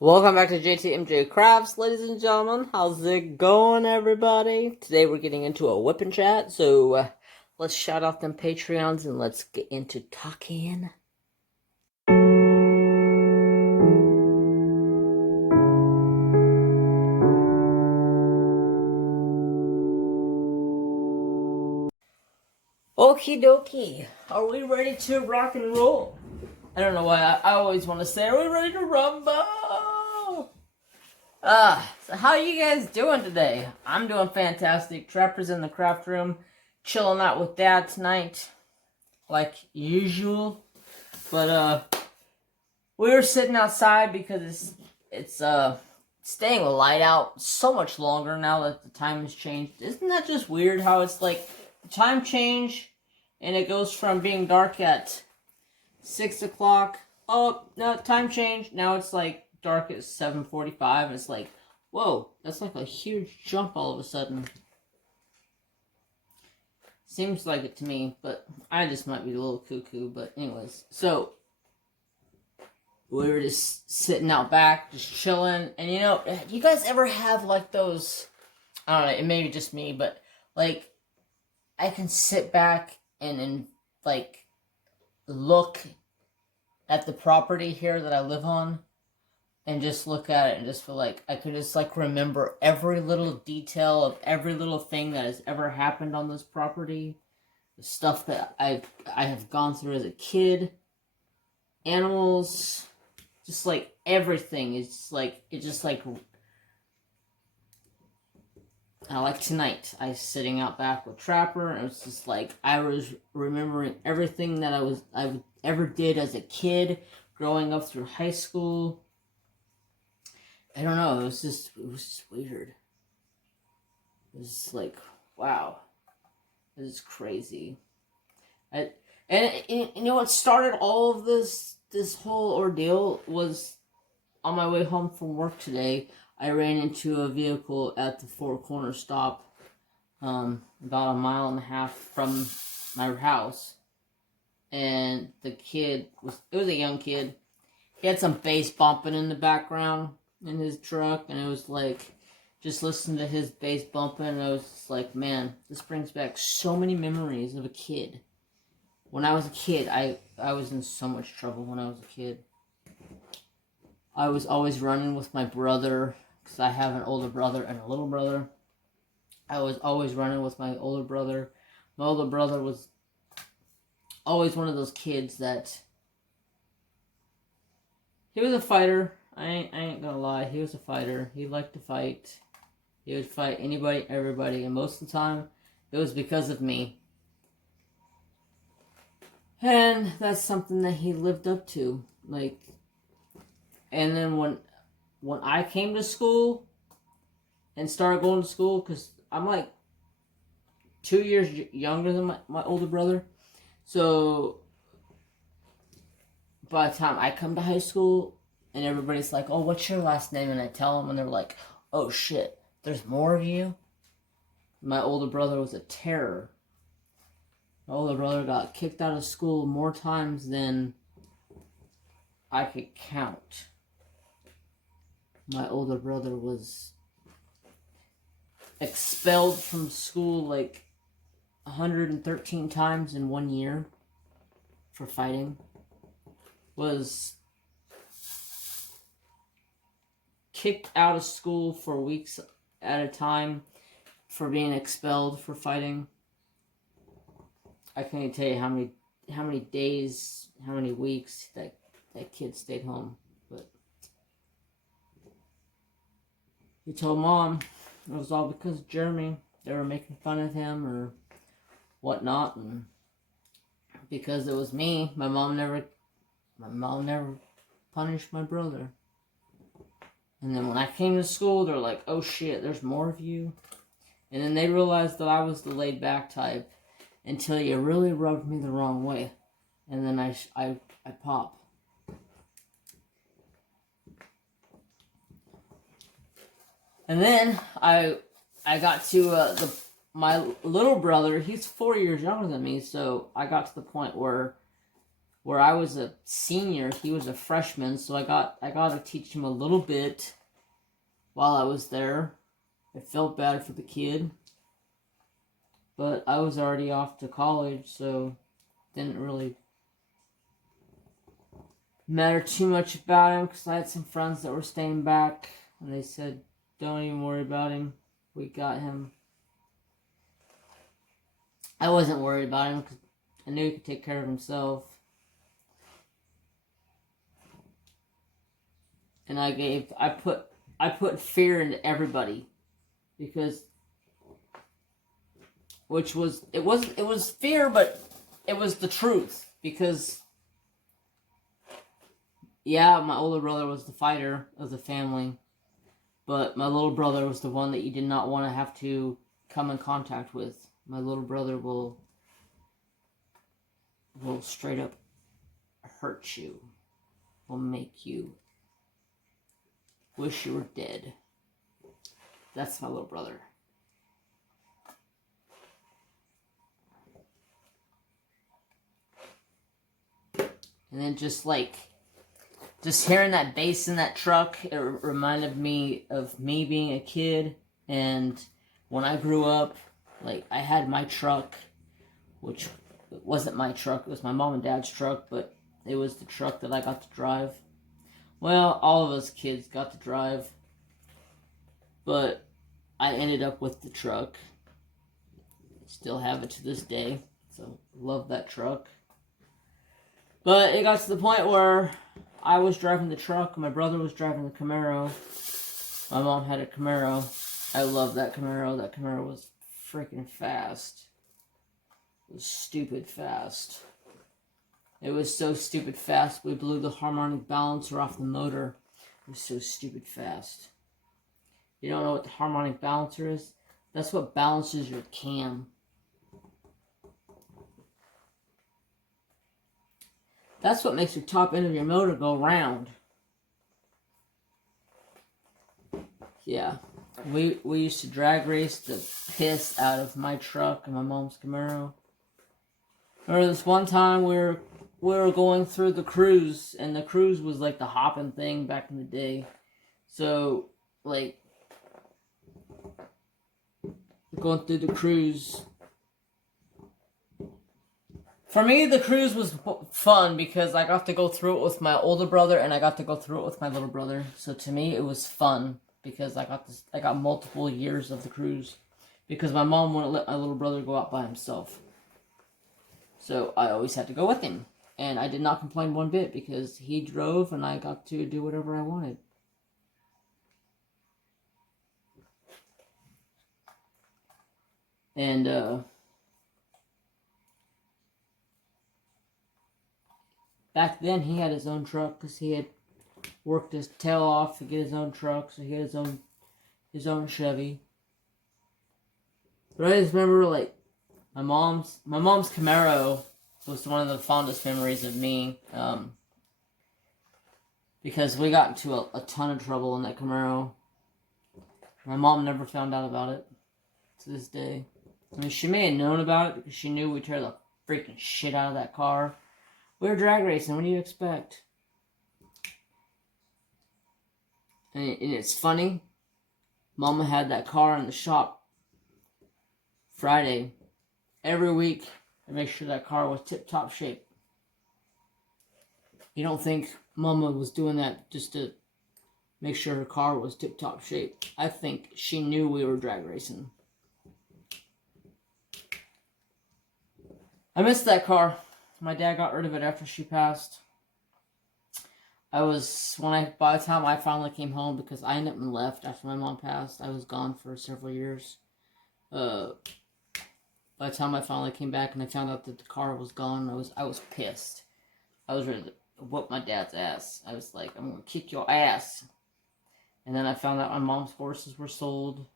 Welcome back to JTMJ Crafts, ladies and gentlemen. How's it going, everybody? Today we're getting into a whipping chat, so let's shout out them Patreons and let's get into talking. Okie dokie. Are we ready to rock and roll? I don't know why I always want to say, are we ready to rumble? So how you guys doing today? I'm doing fantastic. Trapper's in the craft room, chilling out with Dad tonight, like usual. But we were sitting outside because it's staying light out so much longer now that the time has changed. Isn't that just weird how it's like the time change and it goes from being dark at 6 o'clock. Oh no, time change. Now it's like dark at 7:45. And it's like, whoa, that's like a huge jump all of a sudden. Seems like it to me, but I just might be a little cuckoo. But anyways, so we were just sitting out back, just chilling. And you know, do you guys ever have like those, I don't know, it may be just me, but like I can sit back and like look at the property here that I live on and just look at it and just feel like I could just like remember every little detail of every little thing that has ever happened on this property, the stuff that I have gone through as a kid, animals, just like everything. It's like like tonight, I was sitting out back with Trapper, and it was just like I was remembering everything that I ever did as a kid, growing up through high school. I don't know. It was just weird. It was like, wow, this is crazy. And you know what started all of this whole ordeal was on my way home from work today. I ran into a vehicle at the Four Corner stop, about 1.5 miles from my house, and the kid it was a young kid. He had some bass bumping in the background in his truck, and it was like, just listening to his bass bumping, and I was just like, man, this brings back so many memories of a kid. When I was a kid, I was in so much trouble when I was a kid. I was always running with my brother, because I have an older brother and a little brother. I was always running with my older brother. My older brother was always one of those kids that, he was a fighter. I ain't gonna lie, he was a fighter. He liked to fight. He would fight anybody, everybody, and most of the time, it was because of me. And that's something that he lived up to. Like, and then when I came to school and started going to school, because I'm like 2 years younger than my older brother. So by the time I come to high school and everybody's like, oh, what's your last name? And I tell them, and they're like, oh shit, there's more of you? My older brother was a terror. My older brother got kicked out of school more times than I could count. My older brother was expelled from school like 113 times in 1 year for fighting. Was kicked out of school for weeks at a time for being expelled for fighting. I can't even tell you how many days, how many weeks that kid stayed home. But he told Mom it was all because of Jeremy. They were making fun of him or whatnot, and because it was me, my mom never punished my brother. And then when I came to school, they're like, oh shit, there's more of you. And then they realized that I was the laid back type until you really rubbed me the wrong way. And then I pop. And then I got to my little brother. He's 4 years younger than me, so I got to the point where where I was a senior, he was a freshman, so I got to teach him a little bit while I was there. I felt bad for the kid, but I was already off to college, so didn't really matter too much about him, because I had some friends that were staying back, and they said, don't even worry about him, we got him. I wasn't worried about him, because I knew he could take care of himself. And I put fear into everybody, because, it was fear, but it was the truth, because, yeah, my older brother was the fighter of the family, but my little brother was the one that you did not want to have to come in contact with. My little brother will straight up hurt you, will make you wish you were dead. That's my little brother. And then just hearing that bass in that truck, it reminded me of me being a kid. And when I grew up, like, I had my truck, which wasn't my truck, it was my mom and dad's truck, but it was the truck that I got to drive. Well, all of us kids got to drive, but I ended up with the truck. Still have it to this day, so love that truck. But it got to the point where I was driving the truck, my brother was driving the Camaro. My mom had a Camaro. I love that Camaro. That Camaro was freaking fast. It was stupid fast. It was so stupid fast, we blew the harmonic balancer off the motor. It was so stupid fast. You don't know what the harmonic balancer is? That's what balances your cam. That's what makes your top end of your motor go round. Yeah. We used to drag race the piss out of my truck and my mom's Camaro. I remember this one time we were going through the cruise, and the cruise was like the hopping thing back in the day. So, like, going through the cruise. For me, the cruise was fun because I got to go through it with my older brother and I got to go through it with my little brother. So to me, it was fun because I got multiple years of the cruise because my mom wouldn't let my little brother go out by himself. So I always had to go with him. And I did not complain one bit because he drove and I got to do whatever I wanted. And, back then, he had his own truck because he had worked his tail off to get his own truck, so he had his own Chevy. But I just remember, like, my mom's Camaro was one of the fondest memories of me, because we got into a ton of trouble in that Camaro. My mom never found out about it to this day. I mean, she may have known about it because she knew we'd tear the freaking shit out of that car. We were drag racing. What do you expect? And it's funny. Mama had that car in the shop Friday. Every week, I make sure that car was tip-top shape. You don't think Mama was doing that just to make sure her car was tip-top shape. I think she knew we were drag racing. I missed that car. My dad got rid of it after she passed. By the time I finally came home, because I ended up and left after my mom passed, I was gone for several years. By the time I finally came back and I found out that the car was gone, I was pissed. I was ready to whoop my dad's ass. I was like, I'm gonna kick your ass. And then I found out my mom's horses were sold.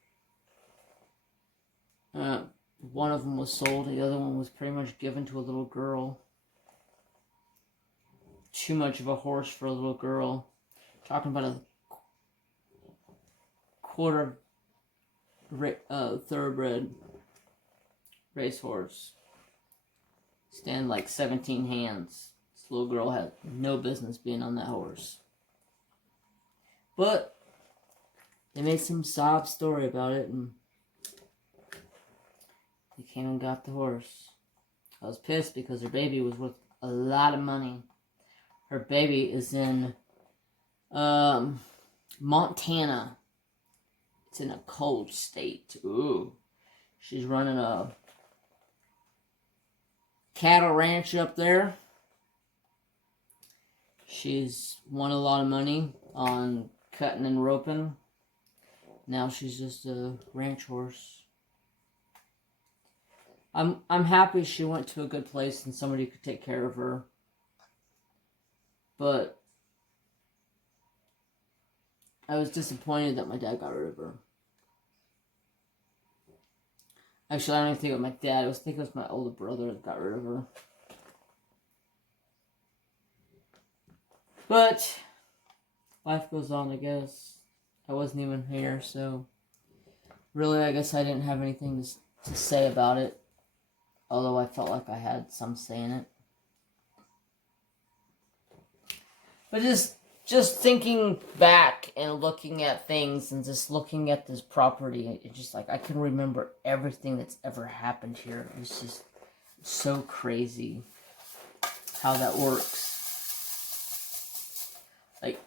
One of them was sold, the other one was pretty much given to a little girl. Too much of a horse for a little girl. Talking about a quarter thoroughbred racehorse. Stand like 17 hands. It's little girl had no business being on that horse. But they made some sob story about it, and they came and got the horse. I was pissed because her baby was worth a lot of money. Her baby is in Montana. It's in a cold state. Ooh. She's running a cattle ranch up there. She's won a lot of money on cutting and roping. Now she's just a ranch horse. I'm happy she went to a good place and somebody could take care of her. But I was disappointed that my dad got rid of her. Actually, I don't even think it was my dad. I think it was my older brother that got rid of her. But life goes on, I guess. I wasn't even here, so really, I guess I didn't have anything to say about it. Although I felt like I had some say in it. But just thinking back and looking at things and just looking at this property, it's just like I can remember everything that's ever happened here. It's just so crazy how that works. Like,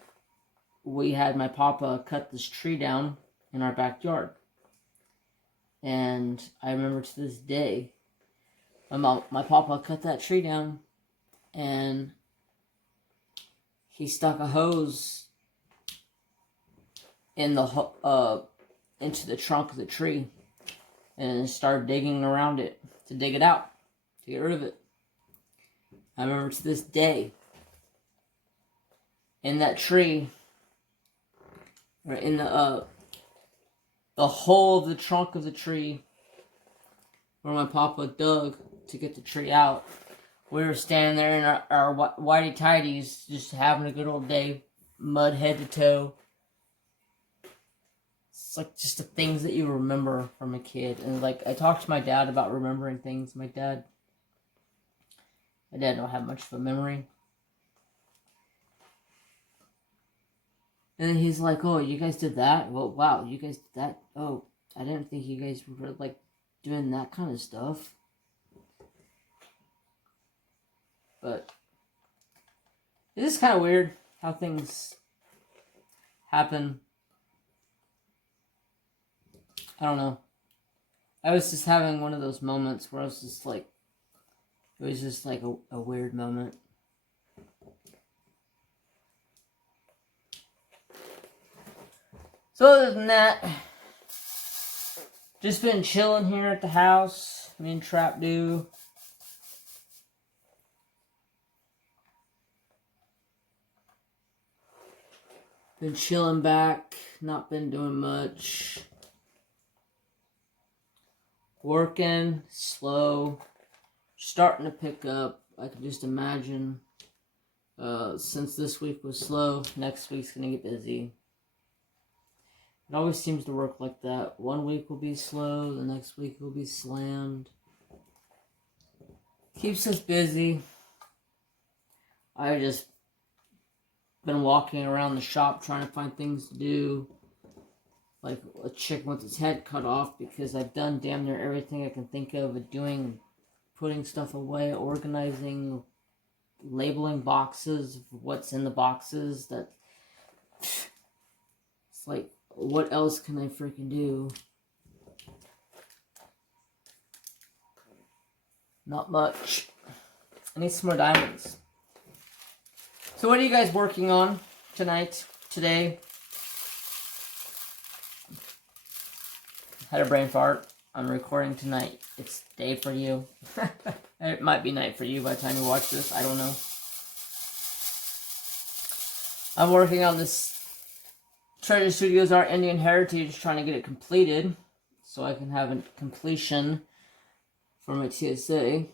we had my papa cut this tree down in our backyard. And I remember to this day, my papa cut that tree down and he stuck a hose in the into the trunk of the tree and started digging around it to dig it out, to get rid of it. I remember to this day, in that tree, or in the hole of the trunk of the tree where my papa dug to get the tree out, we were standing there in our whitey tighties, just having a good old day, mud head to toe. It's like just the things that you remember from a kid. And like, I talked to my dad about remembering things. My dad don't have much of a memory. And then he's like, oh, you guys did that? Well, wow, you guys did that? Oh, I didn't think you guys were like doing that kind of stuff. But it is kind of weird how things happen. I don't know. I was just having one of those moments where I was just like, it was just like a weird moment. So other than that, just been chilling here at the house. Me and Trap do. Been chilling back, not been doing much. Working, slow, starting to pick up. I can just imagine, since this week was slow, next week's gonna get busy. It always seems to work like that. One week will be slow, the next week will be slammed. Keeps us busy. I just been walking around the shop trying to find things to do. Like a chicken with its head cut off, because I've done damn near everything I can think of doing. Putting stuff away, organizing, labeling boxes, what's in the boxes. That it's like, what else can I freaking do? Not much. I need some more diamonds. So what are you guys working on tonight, today? Had a brain fart. I'm recording tonight. It's day for you. It might be night for you by the time you watch this. I don't know. I'm working on this Treasure Studios Art Indian Heritage, trying to get it completed so I can have a completion for my TSA.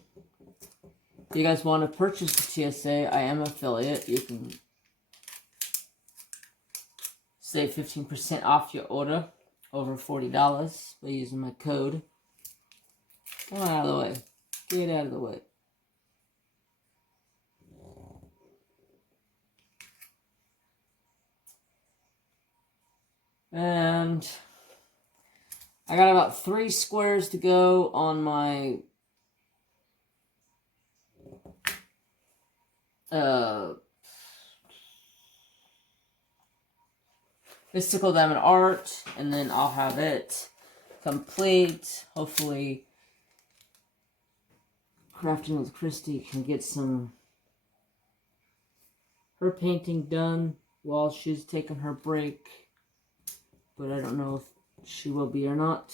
If you guys want to purchase the TSA, I am an affiliate. You can save 15% off your order over $40 by using my code. Come on out of the way. Get out of the way. And I got about 3 squares to go on my Mystical Diamond Art, and then I'll have it complete. Hopefully, Crafting with Kristi can get her painting done while she's taking her break. But I don't know if she will be or not.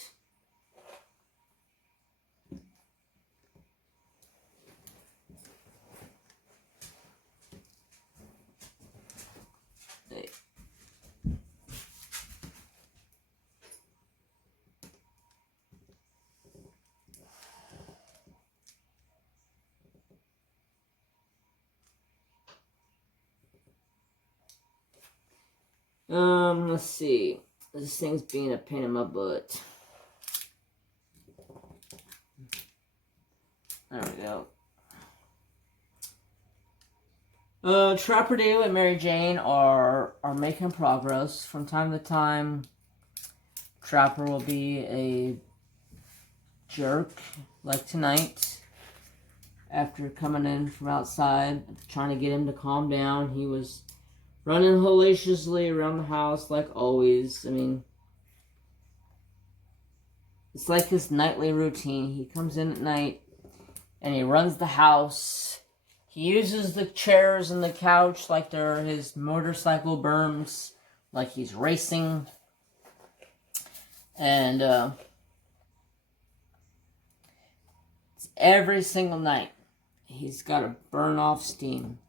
Let's see. This thing's being a pain in my butt. There we go. Trapper Dale and Mary Jane are making progress. From time to time, Trapper will be a jerk, like tonight. After coming in from outside, trying to get him to calm down, he was running hellaciously around the house like always. I mean, it's like his nightly routine. He comes in at night and he runs the house. He uses the chairs and the couch like they're his motorcycle berms, like he's racing. And it's every single night he's got to burn off steam.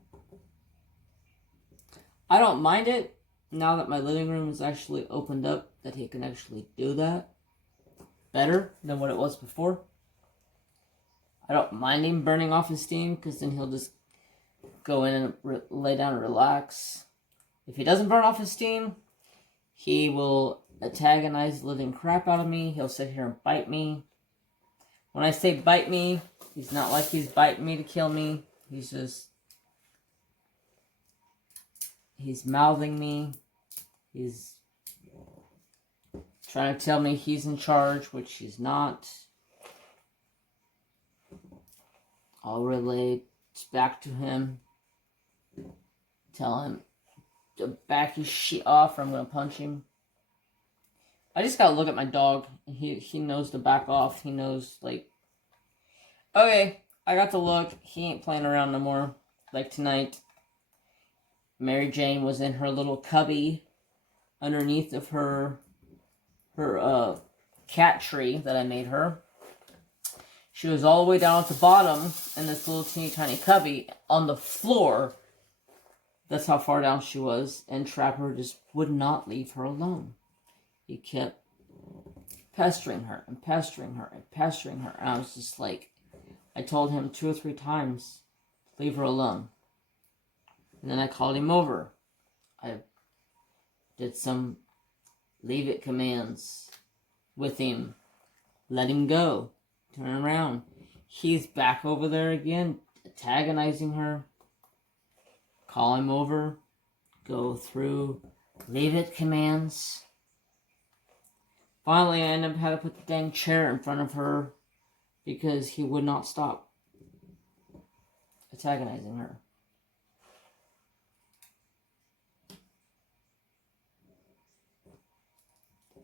I don't mind it now that my living room is actually opened up, that he can actually do that better than what it was before. I don't mind him burning off his steam, because then he'll just go in and lay down and relax. If he doesn't burn off his steam, he will antagonize the living crap out of me. He'll sit here and bite me. When I say bite me, he's not like he's biting me to kill me. He's mouthing me. He's trying to tell me he's in charge, which he's not. I'll relay back to him. Tell him to back his shit off or I'm going to punch him. I just got to look at my dog. He knows to back off. He knows, like, okay, I got to look. He ain't playing around no more. Like tonight, Mary Jane was in her little cubby underneath of her cat tree that I made her. She was all the way down at the bottom in this little teeny tiny cubby on the floor. That's how far down she was. And Trapper just would not leave her alone. He kept pestering her and pestering her and pestering her. And I was just like, I told him 2 or 3 times, leave her alone. And then I called him over. I did some leave it commands with him. Let him go. Turn around. He's back over there again, antagonizing her. Call him over. Go through leave it commands. Finally, I ended up having to put the dang chair in front of her because he would not stop antagonizing her.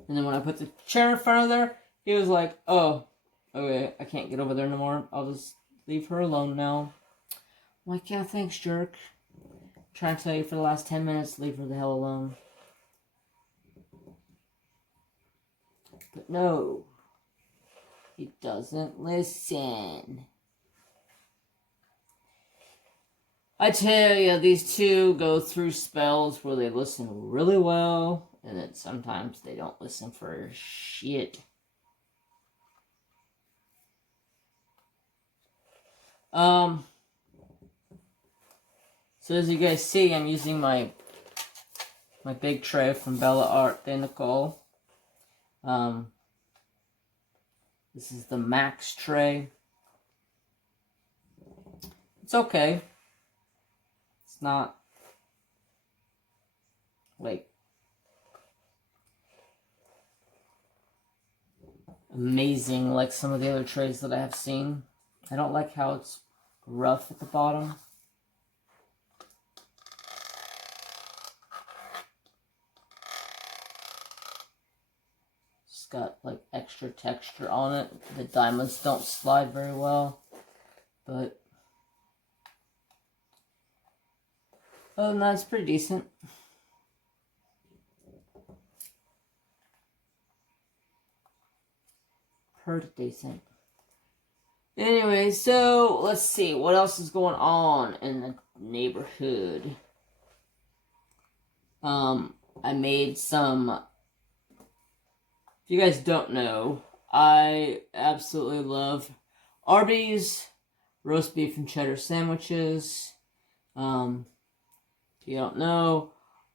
And then when I put the chair in front of her, he was like, oh, okay, I can't get over there no more. I'll just leave her alone now. I'm like, yeah, thanks, jerk. I'm trying to tell you for the last 10 minutes, leave her the hell alone. But no, he doesn't listen. I tell you, these two go through spells where they listen really well, and then sometimes they don't listen for shit. So as you guys see, I'm using my big tray from Bella Art de Nicole. This is the Max tray. It's okay. It's not like amazing like some of the other trays that I have seen. I don't like how it's rough at the bottom. It's got like extra texture on it. The diamonds don't slide very well, but other than that, it's pretty decent. Pretty decent. Anyway, so let's see what else is going on in the neighborhood. I made some. If you guys don't know, I absolutely love Arby's roast beef and cheddar sandwiches. If you don't know,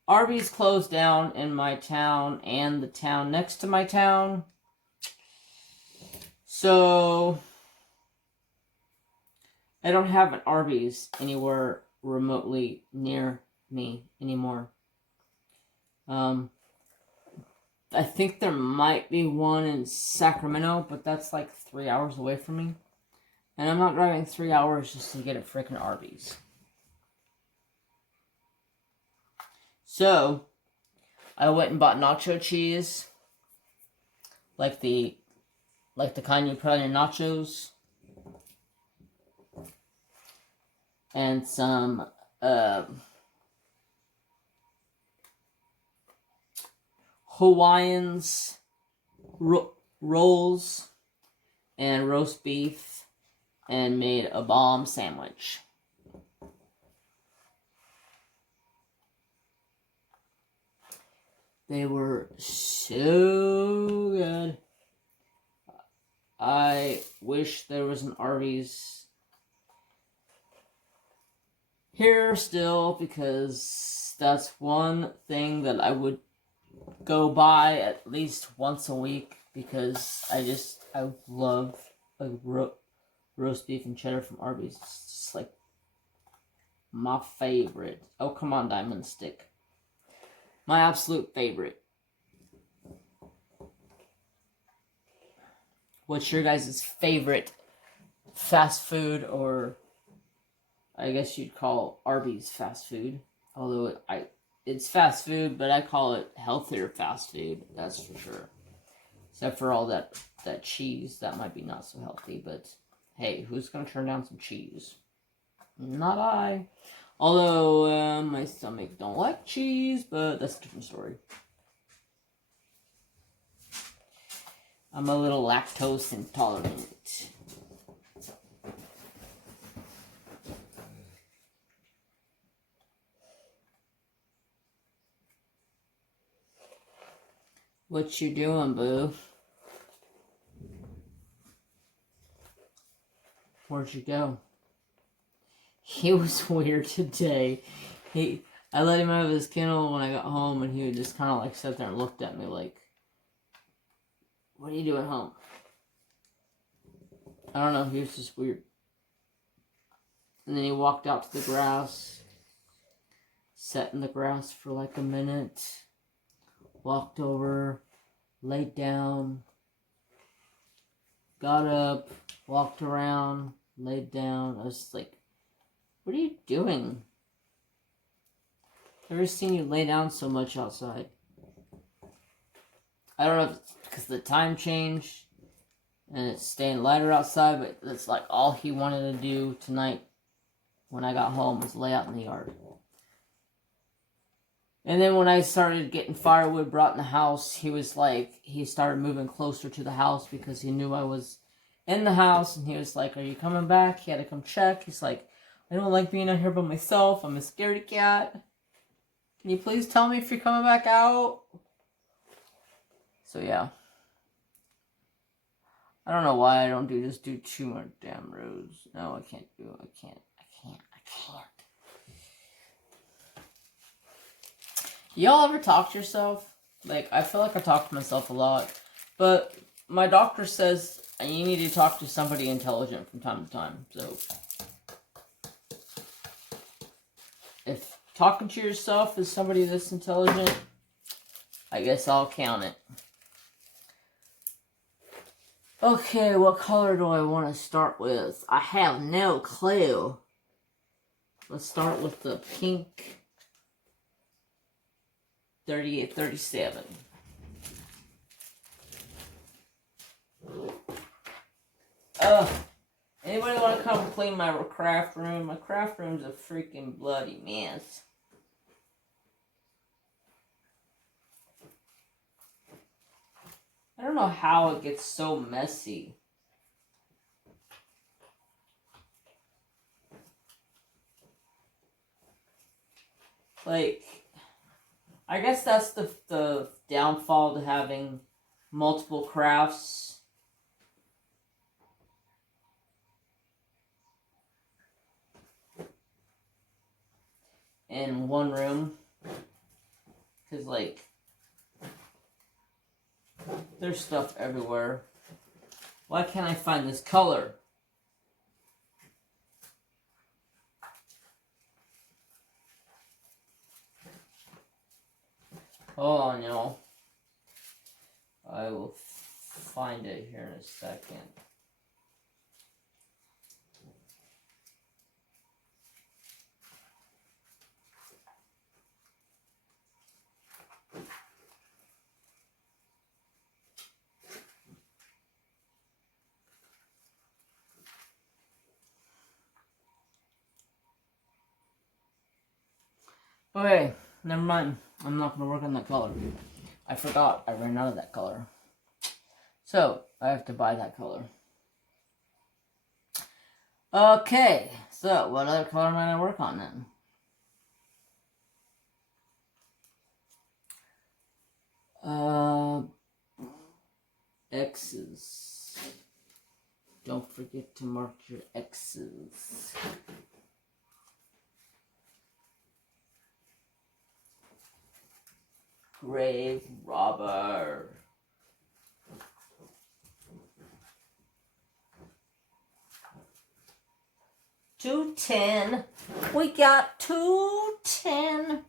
Arby's closed down in my town and the town next to my town. So I don't have an Arby's anywhere remotely near me anymore. I think there might be one in Sacramento, but that's like 3 hours away from me. And I'm not driving 3 hours just to get a freaking Arby's. So, I went and bought nacho cheese. Like the kind you put on your nachos. And some, Hawaiians, rolls, and roast beef, and made a bomb sandwich. They were so good. I wish there was an Arby's here still, because that's one thing that I would go by at least once a week, because I love like roast beef and cheddar from Arby's. It's just like my favorite. Oh, come on, Diamond Stick. My absolute favorite. What's your guys' favorite fast food, or I guess you'd call Arby's fast food? Although it's fast food, but I call it healthier fast food, that's for sure. Except for all that cheese, that might be not so healthy, but hey, who's going to turn down some cheese? Not I. Although, my stomach don't like cheese, but that's a different story. I'm a little lactose intolerant. What you doing, boo? Where'd you go? He was weird today. I let him out of his kennel when I got home, and he would just kind of like sit there and looked at me like, what are you doing home? I don't know, he was just weird. And then he walked out to the grass, sat in the grass for like a minute, walked over, laid down, got up, walked around, laid down. I was just like, what are you doing? I've never seen you lay down so much outside. I don't know if it's because the time changed and it's staying lighter outside, but that's like all he wanted to do tonight when I got home was lay out in the yard. And then when I started getting firewood brought in the house, he was like, he started moving closer to the house because he knew I was in the house, and he was like, are you coming back? He had to come check. He's like, I don't like being out here by myself. I'm a scaredy cat. Can you please tell me if you're coming back out? So yeah. I don't know why I don't just do 2 more damn rows. No, I can't do it. I can't. Y'all ever talk to yourself? Like, I feel like I talk to myself a lot. But my doctor says you need to talk to somebody intelligent from time to time. So, if talking to yourself is somebody that's intelligent, I guess I'll count it. Okay, what color do I want to start with? I have no clue. Let's start with the pink 3837. Anybody want to come clean my craft room? My craft room's a freaking bloody mess. I don't know how it gets so messy. Like, I guess that's the downfall to having multiple crafts. In one room. Because, like, there's stuff everywhere. Why can't I find this color? Oh no. I will find it here in a second. Okay, never mind. I'm not going to work on that color. I forgot. I ran out of that color. So, I have to buy that color. Okay, so what other color am I going to work on then? X's. Don't forget to mark your X's. Grave robber. $2.10. We got $2.10.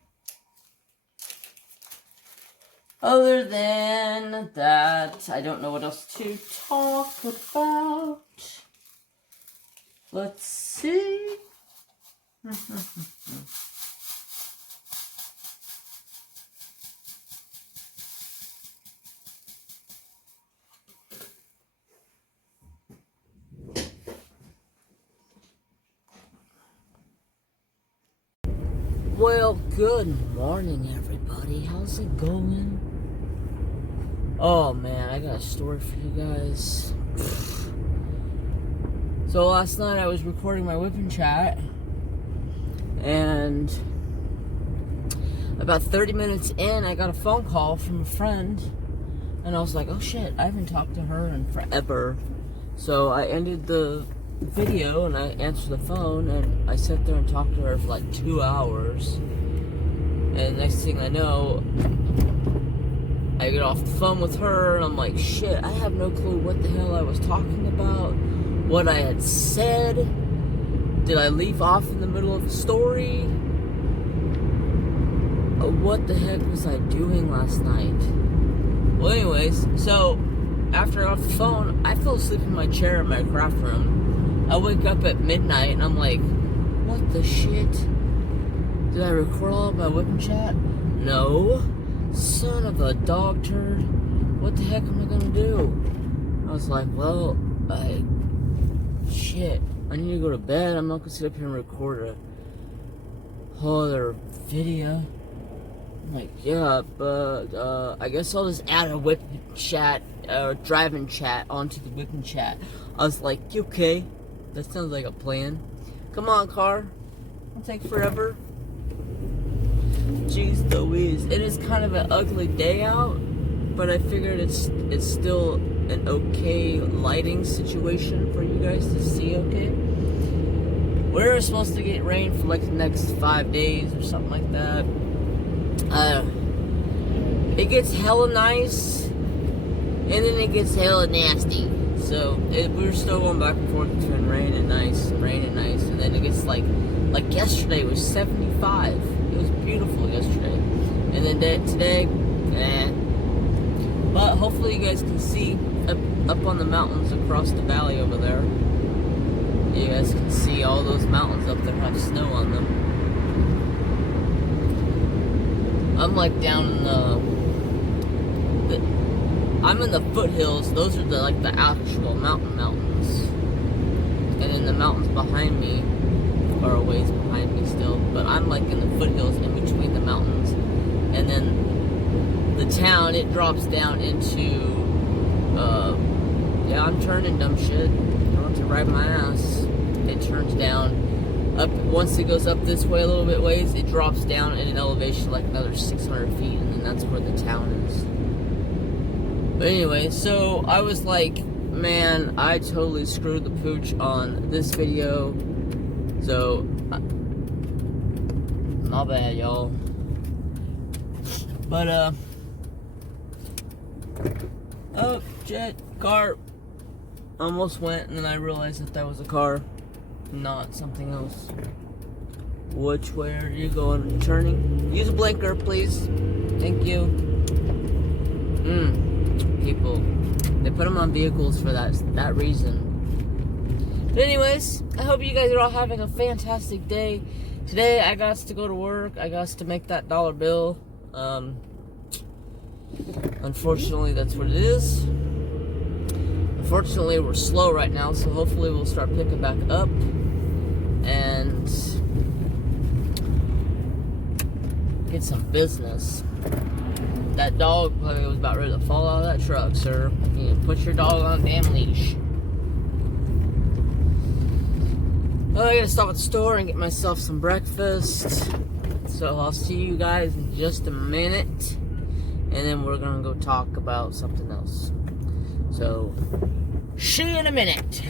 Other than that, I don't know what else to talk about. Let's see. Well, good morning, everybody. How's it going? Oh, man, I got a story for you guys. So, last night I was recording my whip and chat, and about 30 minutes in, I got a phone call from a friend, and I was like, oh, shit, I haven't talked to her in forever. So, I ended the video and I answered the phone and I sat there and talked to her for like 2 hours, and next thing I know, I get off the phone with her and I'm like, shit, I have no clue what the hell I was talking about, what I had said. Did I leave off in the middle of the story? What the heck was I doing last night? Well, anyways, so after I got off the phone, I fell asleep in my chair in my craft room. I wake up at midnight and I'm like, what the shit? Did I record all of my whip and chat? No. Son of a dog turd. What the heck am I gonna do? I was like, well, shit. I need to go to bed. I'm not gonna sit up here and record a whole other video. I'm like, yeah, but I guess I'll just add a whip chat or driving chat onto the whip and chat. I was like, okay. That sounds like a plan. Come on, car. It'll take forever. Jeez Louise. It is kind of an ugly day out, but I figured it's still an okay lighting situation for you guys to see, okay? We're supposed to get rain for like the next 5 days or something like that. It gets hella nice, and then it gets hella nasty. So, we're still going back and forth between rain and nice, and then it gets like yesterday was 75. It was beautiful yesterday. And then today, But hopefully you guys can see up on the mountains across the valley over there. You guys can see all those mountains up there have snow on them. I'm like down in I'm in the foothills. Those are the actual mountains. And then the mountains behind me are a ways behind me still. But I'm like in the foothills in between the mountains. And then the town, it drops down into, yeah, I'm turning dumb shit. I want to ride my ass. It turns down. Up once it goes up this way a little bit ways, it drops down in an elevation like another 600 feet, and then that's where the town is. But anyway, so I was like, man, I totally screwed the pooch on this video. So, my bad, y'all. But, oh, jet, car, almost went, and then I realized that was a car, not something else. Which way are you going? Turning? Use a blinker, please. Thank you. People, they put them on vehicles for that reason. But anyways, I hope you guys are all having a fantastic day. Today, I got to go to work. I got to make that dollar bill. Unfortunately, that's what it is. Unfortunately, we're slow right now, so hopefully we'll start picking back up. And get some business. That dog probably was about ready to fall out of that truck, sir. You need to put your dog on a damn leash. Oh, I gotta stop at the store and get myself some breakfast. So I'll see you guys in just a minute. And then we're gonna go talk about something else. So, see you in a minute.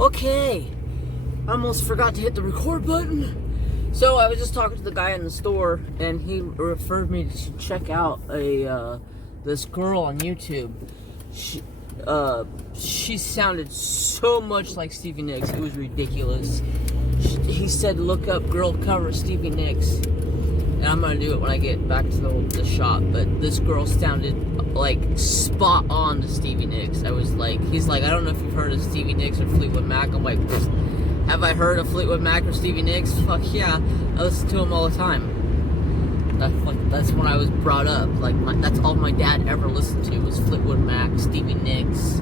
Okay. I almost forgot to hit the record button. So I was just talking to the guy in the store, and he referred me to check out this girl on YouTube. She sounded so much like Stevie Nicks, it was ridiculous. He said, look up girl cover Stevie Nicks. And I'm gonna do it when I get back to the shop. But this girl sounded like spot on to Stevie Nicks. I was like, he's like, I don't know if you've heard of Stevie Nicks or Fleetwood Mac. I'm like, have I heard of Fleetwood Mac or Stevie Nicks? Fuck yeah, I listen to them all the time. That's when I was brought up. That's all my dad ever listened to was Fleetwood Mac, Stevie Nicks,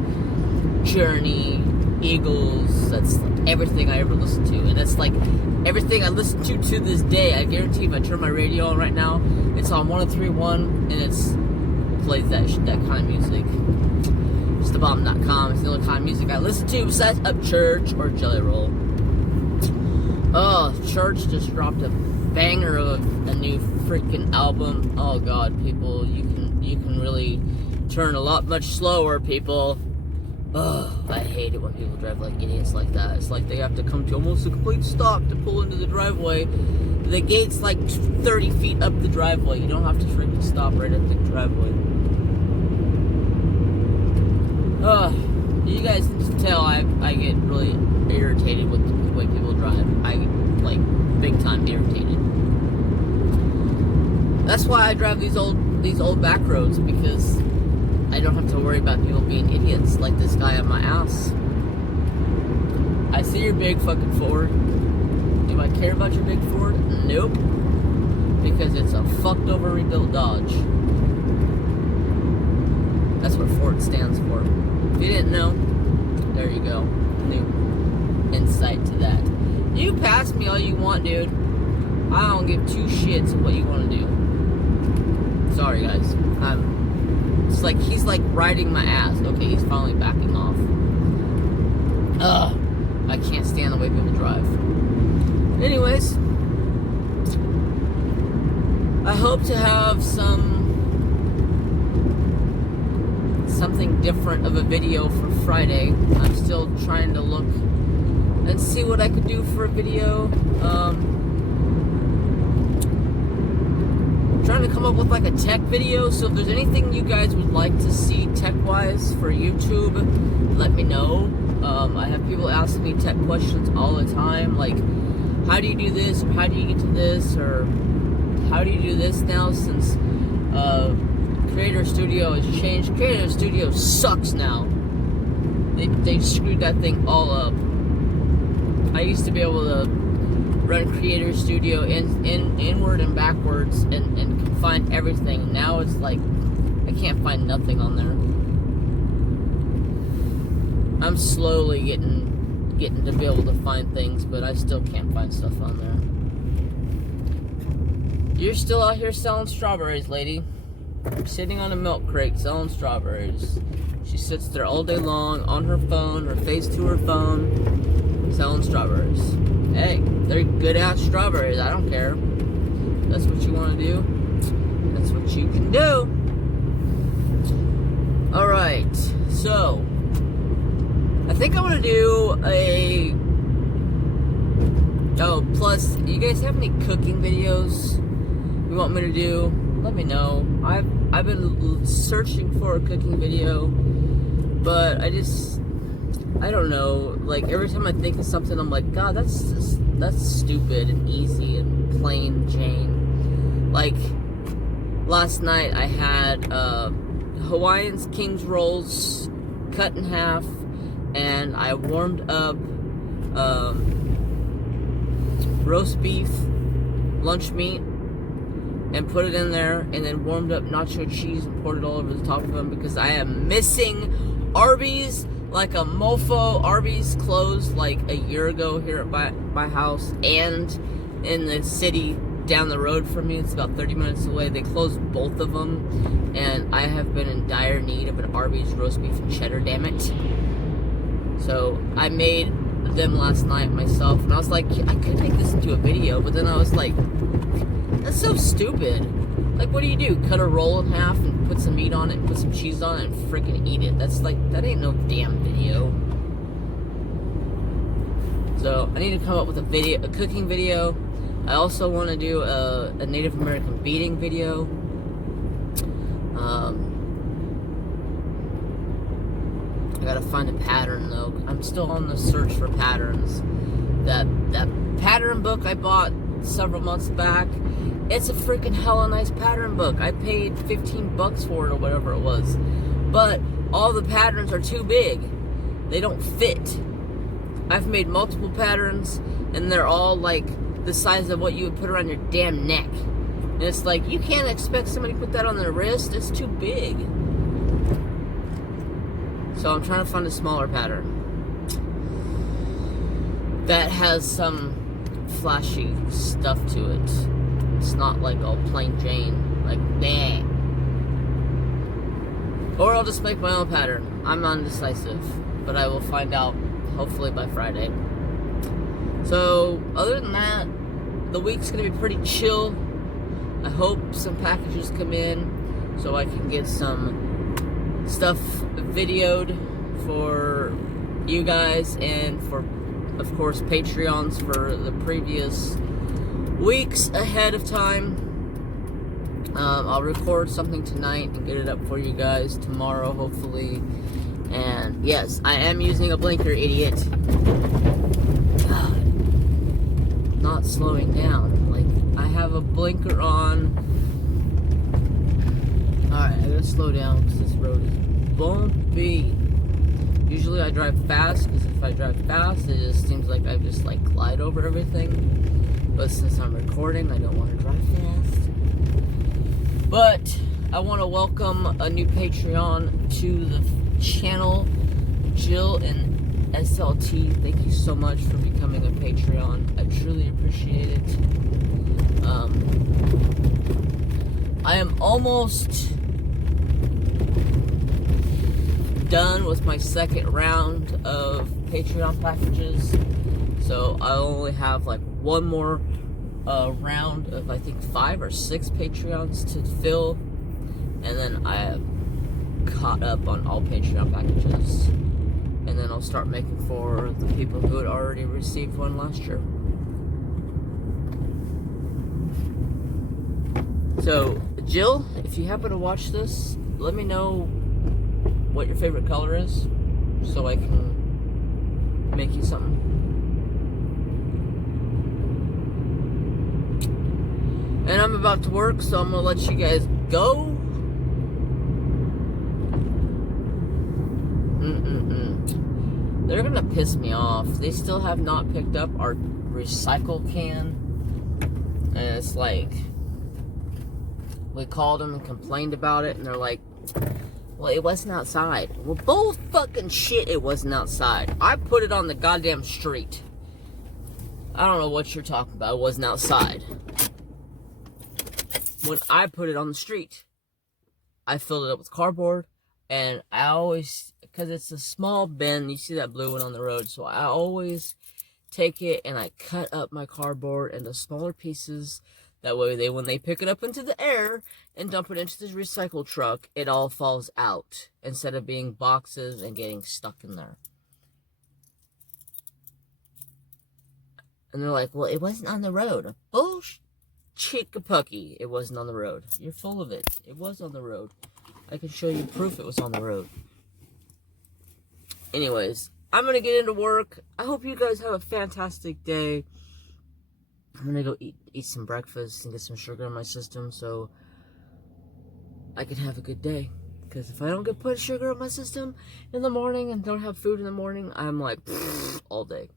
Journey, Eagles. That's everything I ever listened to, and that's like everything I listen to this day. I guarantee if I turn my radio on right now, it's on 103.1, and it's plays that kind of music. It's thebomb.com. It's the only kind of music I listen to besides Upchurch or Jelly Roll. Oh, Church just dropped a banger of a new freaking album. Oh god, people, you can really turn a lot much slower, people. Oh, I hate it when people drive like idiots like that. It's like they have to come to almost a complete stop to pull into the driveway. The gate's like 30 feet up the driveway. You don't have to freaking stop right at the driveway. You guys can just tell I get really irritated with the way people drive. I get like big time irritated. That's why I drive these old back roads, because I don't have to worry about people being idiots like this guy on my ass. I see your big fucking Ford. Do I care about your big Ford? Nope. Because it's a fucked over rebuilt Dodge. That's what Ford stands for. If you didn't know, there you go. New insight to that. You pass me all you want, dude. I don't give two shits what you want to do. Sorry, guys. It's like he's like riding my ass. Okay, he's finally backing off. Ugh. I can't stand the way people drive. Anyways, I hope to have something different of a video for Friday. I'm still trying to look and see what I could do for a video. Trying to come up with like a tech video, so if there's anything you guys would like to see tech-wise for YouTube, let me know. I have people asking me tech questions all the time, like, how how do you do this, or how do you get to this, or how do you do this now since Creator Studio has changed. Creator Studio sucks now. They screwed that thing all up. I used to be able to run Creator Studio inward and backwards and find everything. Now it's like I can't find nothing on there. I'm slowly getting to be able to find things, but I still can't find stuff on there. You're still out here selling strawberries, lady. Sitting on a milk crate selling strawberries. She sits there all day long on her phone, her face to her phone, selling strawberries. Hey, they're good ass strawberries. I don't care. That's what you want to do. That's what you can do. Alright, so I think I want to do a... Oh, plus, you guys have any cooking videos you want me to do? Let me know. I've been searching for a cooking video, but I don't know. Like, every time I think of something, I'm like, God, that's stupid and easy and plain Jane. Like, last night I had Hawaiian's King's Rolls cut in half, and I warmed up roast beef, lunch meat, and put it in there, and then warmed up nacho cheese and poured it all over the top of them because I am missing Arby's like a mofo. Arby's closed like a year ago here at my house, and in the city down the road from me, it's about 30 minutes away. They closed both of them, and I have been in dire need of an Arby's roast beef and cheddar, damn it. So I made them last night myself, and I was like, I could make this into a video, but then I was like, that's so stupid. Like, what do? Cut a roll in half and put some meat on it and put some cheese on it and freaking eat it. That's like, that ain't no damn video. So I need to come up with a cooking video. I also want to do a Native American beading video. I gotta find a pattern though. I'm still on the search for patterns. That pattern book I bought several months back, it's a freaking hella nice pattern book. I paid $15 for it or whatever it was. But all the patterns are too big. They don't fit. I've made multiple patterns, and they're all like the size of what you would put around your damn neck. And it's like, you can't expect somebody to put that on their wrist. It's too big. So I'm trying to find a smaller pattern that has some flashy stuff to it. It's not like all plain Jane, like nah. Or I'll just make my own pattern. I'm undecisive, but I will find out hopefully by Friday. So other than that, the week's gonna be pretty chill. I hope some packages come in so I can get some stuff videoed for you guys, and for, of course, Patreons for the previous weeks ahead of time. I'll record something tonight and get it up for you guys tomorrow, hopefully. And yes, I am using a blinker, idiot. God, not slowing down. Like, I have a blinker on. Alright, I gotta slow down because this road is bumpy. Usually I drive fast, because if I drive fast, it just seems like I just like glide over everything. But since I'm recording, I don't want to drive fast. But I want to welcome a new Patreon to the channel, Jill and SLT. Thank you so much for becoming a Patreon. I truly appreciate it. I am almost done with my second round of Patreon packages, so I only have like one more round of I think 5 or 6 Patreons to fill, and then I have caught up on all Patreon packages, and then I'll start making for the people who had already received one last year. So Jill, if you happen to watch this, let me know what your favorite color is, so I can make you something. I'm about to work, so I'm gonna let you guys go. They're gonna piss me off. They still have not picked up our recycle can. And it's like, we called them and complained about it, and they're like, well, it wasn't outside. Well, bull fucking shit, it wasn't outside. I put it on the goddamn street. I don't know what you're talking about. It wasn't outside. When I put it on the street, I filled it up with cardboard, and I always, because it's a small bin, you see that blue one on the road, so I always take it and I cut up my cardboard into smaller pieces. That way, when they pick it up into the air and dump it into the recycle truck, it all falls out instead of being boxes and getting stuck in there. And they're like, well, it wasn't on the road. Bullshit. Chick-a-pucky. It wasn't on the road. You're full of it. It was on the road. I can show you proof it was on the road. Anyways, I'm going to get into work. I hope you guys have a fantastic day. I'm going to go eat some breakfast and get some sugar in my system so I can have a good day. Because if I don't put sugar in my system in the morning and don't have food in the morning, I'm like, all day.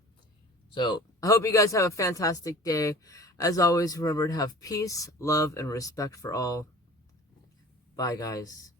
So, I hope you guys have a fantastic day. As always, remember to have peace, love, and respect for all. Bye, guys.